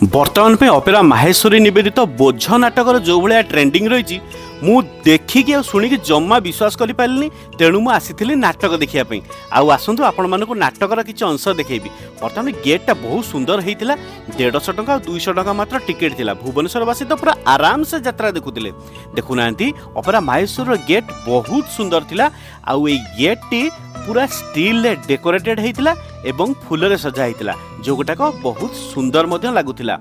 बर्तमान पे अपेरा माहेश्वरी निवेदित बोझ नाटक जो भाया ट्रेंडिंग रही मु देखिकी आ शुणिकी जम्मा विश्वास कर पारे तेणु मुझे आसी नाटक देखापी आसतु आपण मानक नाटकर किसी अंश देखी बर्तमान गेटा बहुत सुंदर होता 150 टंका 200 टंका मात्र टिकेट थिला भुवनेश्वरवासी तो पूरा आराम से यात्रा देखुले देखुना अपेरा माहेश्वर गेट बहुत सुंदर थिला आउ ए गेट टी पूरा स्टील डेकोरेटेड होता एवं फूल सजा होता जो गुटाक बहुत सुंदर लगुला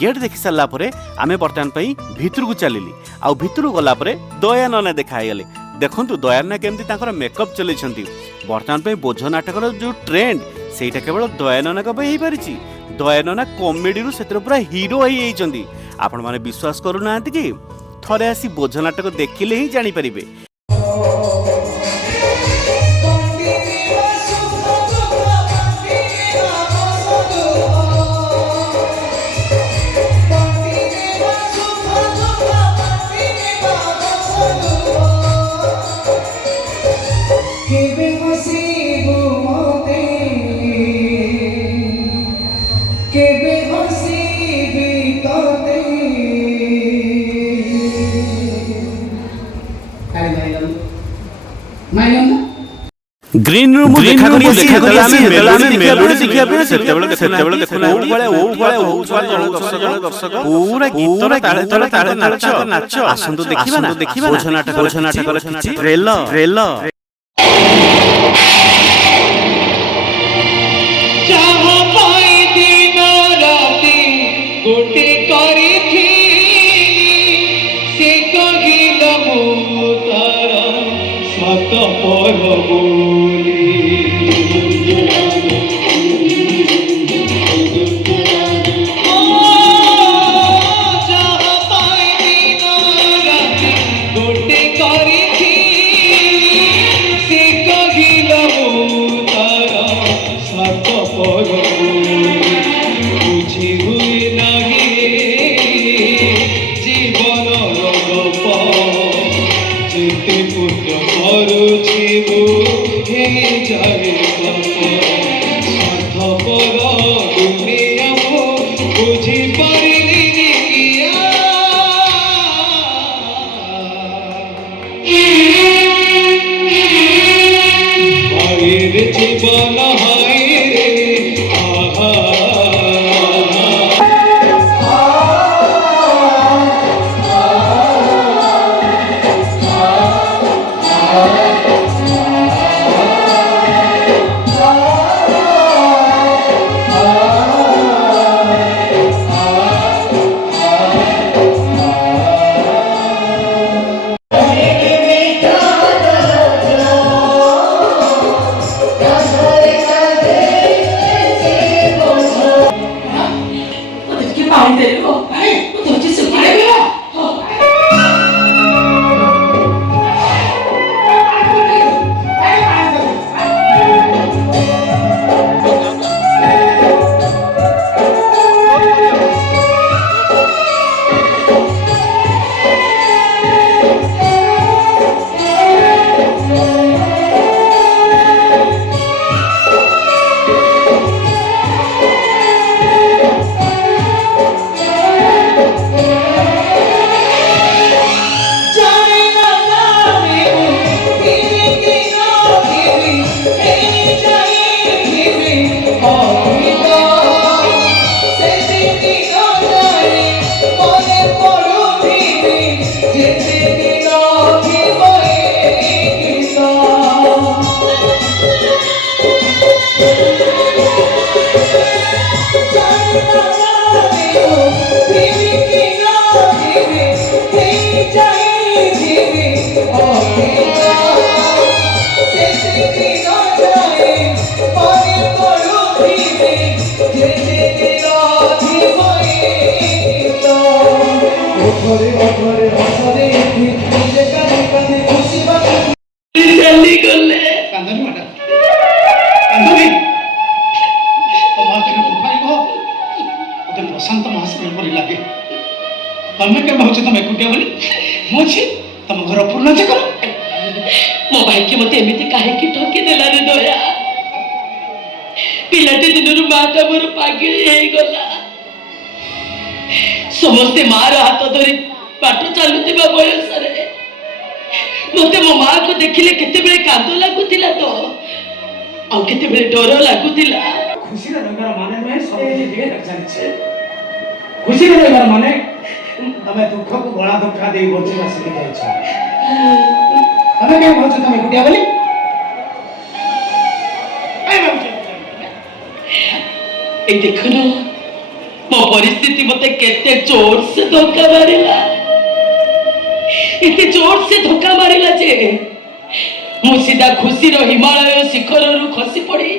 गेट देखि सारा आमे बर्तमान भितर को चलिली आउ भितर गला दयानना देखागले देखु दयानना केमती मेकअप चल बर्तमान बोझ नाटकर जो ट्रेंड सेटा केवल दयानना हो पारि दयानना कॉमेडी से पूरा हीरो होती आपण मैंने विश्वास करूना कि थरे आसी बोझ नाटक देखिले ही जानीपर ग्रीन रूम देखा करी देखा करी आमे मेलोडी देखिया पे सेतेबेले देखुना ओ भले दर्शक पूरा गीतर ताळे नाच आसंतु देखिबा ना बोझ नाटक किछि ट्रेलर चाहा पाई दिन राती गोटे करिथि से कहिल मु तारा सत परबो प्रशांत महासागर पर लगे तमें क्या भाव तुम एकुटिया बोली मुझे तुम घर पूर्ण करो मो भाई के मते एमिति काहे की ठकी देला रे दया पिलाटी दिनरु माता मोर पागेली हे गला ସମସ୍ତେ ମାର ହାତ ଧରି ବାଟ ଚାଲୁଥିବା ବୟସରେ ମତେ ମୋ ମାଆକୁ ଦେଖିଲେ କେତେବେଳେ କାନ୍ଦ ଲାଗୁଥିଲା ତ ଆଉ କେତେବେଳେ ଡର ଲାଗୁଥିଲା। ଖୁସିରେ ରହିବାର ମାନେ ନୁହେଁ ସବୁ କିଛି ଟିକେ ଚାଲିଛି। ଖୁସିରେ ରହିବାର ମାନେ ତମେ ଦୁଃଖକୁ ଗଳା ଧକ୍କା ଦେଇ ବଞ୍ଚିବା ଶିଖି ଯାଇଛ। ତମେ କେମିତି ଭାବୁଛ ତମେ ଏକୁଟିଆ ବୋଲି? এই দেখুন ମୋ ପରିସ୍ଥିତି ମତେ କେତେ ଜୋର ସେ ଧୋକା ମାରିଲା, ଏତେ ଜୋର ସେ ଧୋକା ମାରିଲା ଯେ ମୁଁ ସିଧା ଖୁସିର ହିମାଳୟ ଶିଖରରୁ ଖସି ପଡି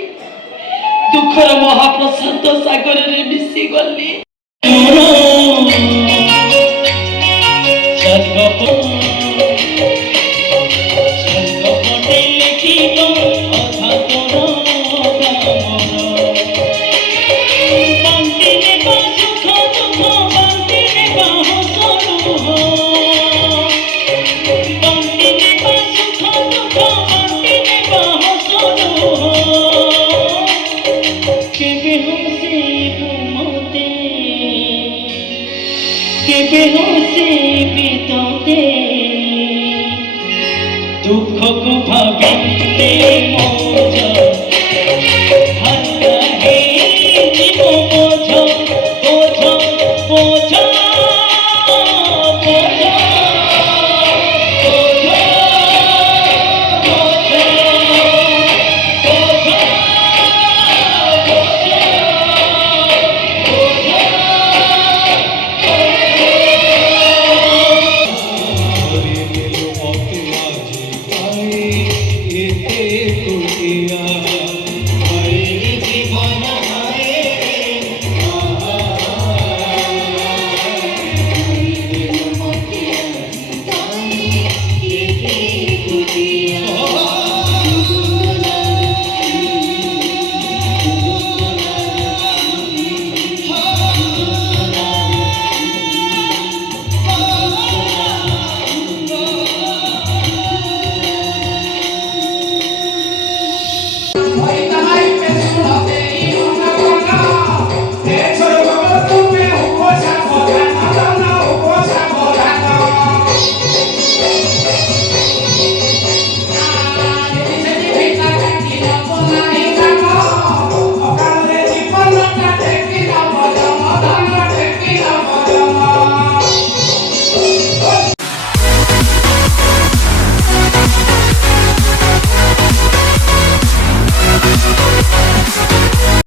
ଦୁଃଖର ମହାପ୍ରଶାନ୍ତ ସାଗରରେ ମିଶି ଗଲି। के बेहोशी बीतों दे